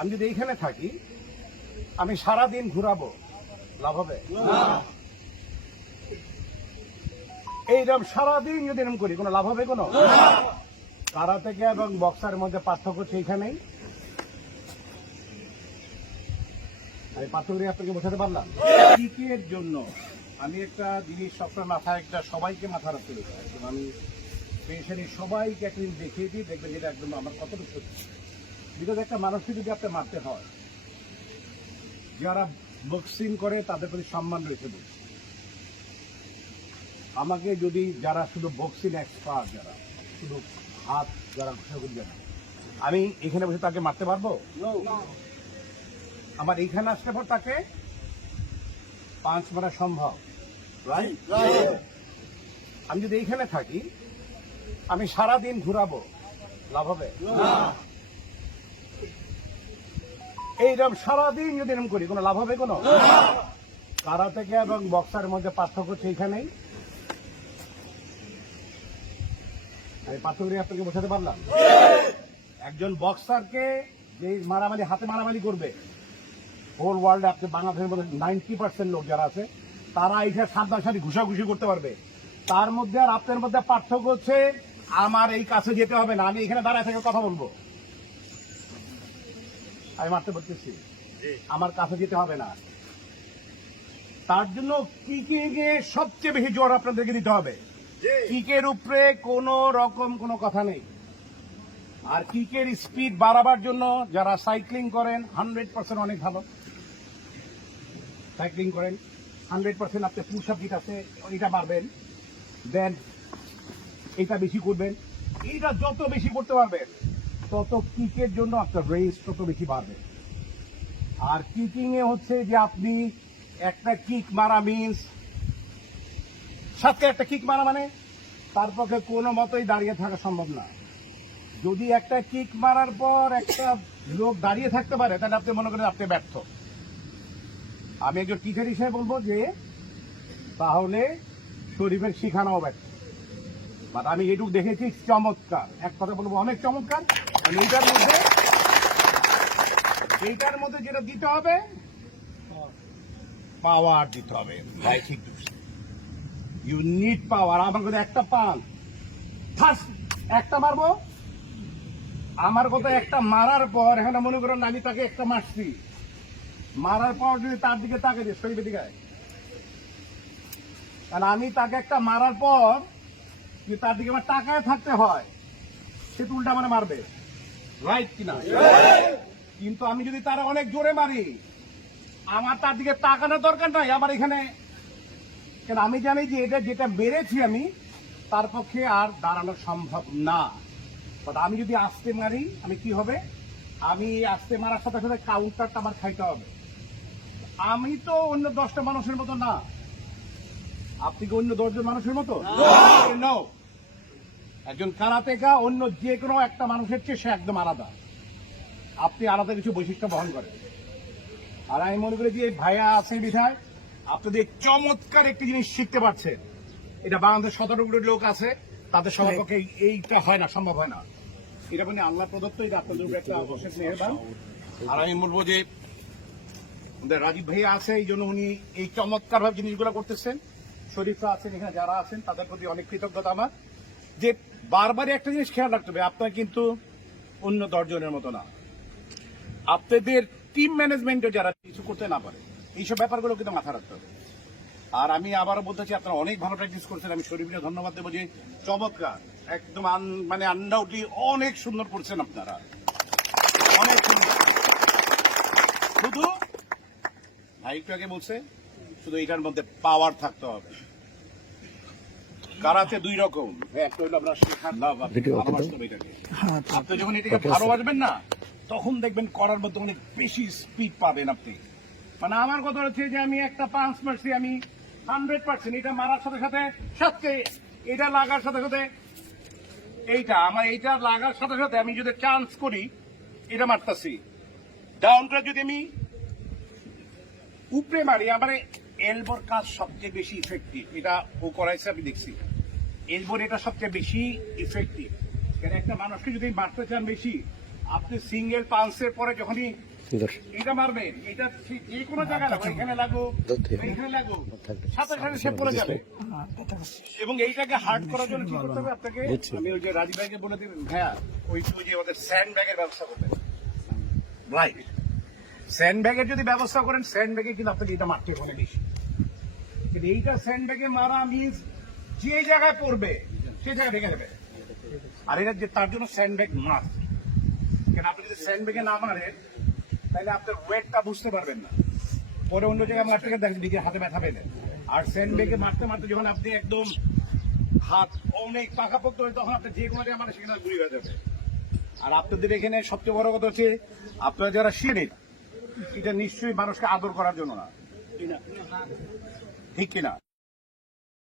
আমি যদি এইখানে থাকি, আমি সারাদিন ঘুরাবো, লাভ হবে? এইরকম সারাদিন যদি এরকম করি কোনো লাভ হবে? কোনো কারা থেকে এবং বক্সারের মধ্যে পার্থক্য সেইখানেই। আমি পার্থক্য আপনাকে বোঝাতে পারলাম। কিকের জন্য আমি একটা জিনিস সবসময় মাথায়, একটা সবাইকে মাথা রাখতে দিই, একদম আমি পেনশনে সবাইকে একটা জিনিস দেখিয়ে দিই, দেখবেন যেটা একদম আমার কতটুকু সত্যি। বিকজ একটা মানুষকে যদি আপনি মারতে হয়, যারা বক্সিং করে তাদের প্রতি সম্মান রেখে দিই। আমাকে যদি যারা শুধু বক্সিং এক্সপার্ট, যারা শুধু হাত যারা ঘোষাঘুষি জানে, আমি এখানে বসে তাকে মারতে পারবো? আমার এইখানে আসলে পর তাকে পাঁচ মারা সম্ভব, রাইট? আমি যদি এইখানে থাকি, আমি সারাদিন ঘুরাবো, লাভ হবে? এইরকম সারাদিন যদি এরকম করি কোনো লাভ হবে? কোনো কারা থেকে এবং বক্সারের মধ্যে পার্থক্য সেইখানেই। আমি পার্থক্য আপনাকে বোঝাতে পারলাম। একজন বক্সারকে যে মারামারি, হাতে মারামারি করবে, হোল ওয়ার্ল্ডে আপনি বাংলাদেশের মধ্যে 90% লোক যারা আছে, তারা এইটা সাবধান ঘুষাঘুষি করতে পারবে। তার মধ্যে আর আপনার মধ্যে পার্থক্য হচ্ছে, আমার এই কাছে যেতে হবে না, আমি এখানে দাঁড়ায় থেকে কথা বলবো। আমি মারতে পারতেছি, আমার কাছে যেতে হবে না। তার জন্য কিকিং এ সবচেয়ে বেশি জোর আপনাদেরকে দিতে হবে। কিকের উপরে কোনো রকম কোনো কথা নেই। আর কিকের স্পিড বাড়াবার জন্য যারা সাইক্লিং করেন 100% অনেক ভালো। সাইক্লিং করেন 100% আপনি পুশ আপ যেটা আছে এটা মারবেন, দেন এটা বেশি করবেন। এইটা যত বেশি করতে পারবেন, তত কিকের জন্য আপনার রেস তত বেশি বাড়বে। আর কিকিং এ হচ্ছে যে আপনি একটা কিক মারা মিন্স সাথে একটা কিক মারা, মানে তার পক্ষে কোনো মতোই দাঁড়িয়ে থাকা সম্ভব না। যদি একটা কিক মারার পর একটা লোক দাঁড়িয়ে থাকতে পারে, তাহলে আপনি মনে করেন আপনি ব্যর্থ। আমি একজন টিচার হিসেবে বলবো যে তাহলে শরীফের শিখানোও ব্যর্থ। বাট আমি এটুকু দেখেছি চমৎকার, এক কথা বলবো অনেক চমৎকার। এইটার মধ্যে যেটা দিতে হবে, পাওয়ার দিতে হবে। ভাই ঠিক, ইউ নিড পাওয়ার। আমার কথা একটা পান, ফার্স্ট একটা মারবো, আমার কথা একটা মারার পর, এখানে মনে করেন আমি তাকে একটা মারছি, মারার পর যদি তার দিকে তাকে দিই শরীরের দিকে, কারণ আমি তাকে একটা মারার পর যদি তার দিকে আমার তাকায় থাকতে হয়, সে উল্টা মানে মারবে, রাইট কিনা? কিন্তু আমি যদি তারা অনেক জোরে মারি, আমার তার দিকে তাকানোর দরকার নাই আমার এখানে, কেন আমি জানি যে এটা যেটা বেড়েছি আমি, তার পক্ষে আর দাঁড়ানো সম্ভব না। আমি যদি আস্তে মারি, আমি কি হবে, আমি আস্তে মারার সাথে সাথে কাউন্টারটা আমার খাইতে হবে। আমি তো অন্য 10টা মানুষের মতো না। আপনি কি অন্য 10জন মানুষের মতো? No. একজন কারাতেকা অন্য যে কোনো একটা মানুষের চেয়ে সে একদম আলাদা। আপনি আলাদা কিছু বৈশিষ্ট্য বহন করেন। আর আমি মনে করি যে ভাইয়া আছে বিধায় আপনাদের চমৎকার একটি জিনিস শিখতে পারছেন। এটা বাংলাদেশ 17 কোটি লোক আছে, তাদের সবার পক্ষে এইটা হয় না, সম্ভব হয় না। এটা মানে আল্লাহ প্রদত্ত, এটা আপনাদের উপরে একটা অবশ্যই মেহেরবান। আর আমি বলবো যে আমাদের রাজীব ভাইয়া আছে, এই জন্য উনি এই চমৎকার ভাবে জিনিসগুলো করতেছেন। শরীফরা আছেন, এখানে যারা আছেন তাদের প্রতি অনেক কৃতজ্ঞতা আমার। যে বারবারই একটা জিনিস খেয়াল রাখতে হবে, আপনার কিন্তু অন্য 10 জনের মতো না। আপনাদের টিম ম্যানেজমেন্টে যারা কিছু করতে না পারে, এইসব ব্যাপারগুলো কিন্তু মাথা রাখতে হবে। আর আমি আবারও বলতে চাই, আপনারা অনেক ভালো প্র্যাকটিস করছেন। আমি শরীফকে ধন্যবাদ দেবো যে চমৎকার, একদম মানে আনডাউটলি অনেক সুন্দর করছেন আপনারা, অনেক সুন্দর। শুধু ভাই একটু আগে বলছে, শুধু এটার মধ্যে পাওয়ার থাকতে হবে। কারাতে 2 রকম, একটা হলো আপনার শেখার লাভ, ভালোবাসতে হবে এটাকে। আপনি যখন এটাকে ভালোবাসবেন না, তখন দেখবেন করার মধ্যে অনেক বেশি স্পিড পাবেন আপনি। মানে আমার কথা হচ্ছে যে আমি একটা পাঞ্চ মারছি, আমি 100% এটা মারার সাথে সাথে সাথে এটা লাগার সাথে সাথে এইটা আমার এইটা লাগার সাথে সাথে আমি যদি চান্স করি এটা মারতেছি, ডাউন করে যদি আমি উপরে মারি, আমার এলবোর কাজ সবচেয়ে বেশি ইফেক্টিভ। এটা ও করাইছে, আমি দেখছি এলবোর এটা সবচেয়ে বেশি ইফেক্টিভ। কেন একটা মানুষকে যদি মারতে চান বেশি, আপনি সিঙ্গেল পালসের পরে যখনই এটা মারবেন, এটা ঠিক এই কোনো জায়গায় লাগবে, এখানে লাগুক, এখানে লাগুক, সাথে সাথে সে পড়ে যাবে। এবং এইটাকে হার্ড করার জন্য কি করতে হবে আপনাকে? আমি ওই যে রাজীব ভাইকে বলে দিবেন, ভাইয়া ওই যে ওদের স্যান্ড ব্যাগের ব্যবস্থা করবেন। রাইট, স্যান্ড ব্যাগের যদি ব্যবস্থা করেন, স্যান্ড ব্যাগে কিন্তু আপনাকে এটা মারতে হবে বেশি। কিন্তু এইটা স্যান্ড ব্যাগে মারা মিন্স যে জায়গায় পড়বে সেই জায়গায় ঢেকে দেবে। আর এটা যে তার জন্য স্যান্ড ব্যাগ মাস্ট। কেন আপনি যদি স্যান্ড ব্যাগে না মারেন তাহলে আপনার ওয়েটটা বুঝতে পারবেন না, পরে অন্য জায়গায় মারতে গেলে দেখেন দিকে হাতে ব্যথা পেলেন। আর স্যান্ড ব্যাগে মারতে মারতে যখন আপনি একদম হাত অনেক পাকাপোক্ত হয়, তখন আপনি যে কোনো জায়গায় মানে সেখানে গুলি হয়ে যাবে। আর আপনাদের এখানে সবচেয়ে বড় কথা হচ্ছে আপনারা যারা শিরিক, এটা নিশ্চয়ই মানুষকে আদর করার জন্য না, ঠিক কিনা?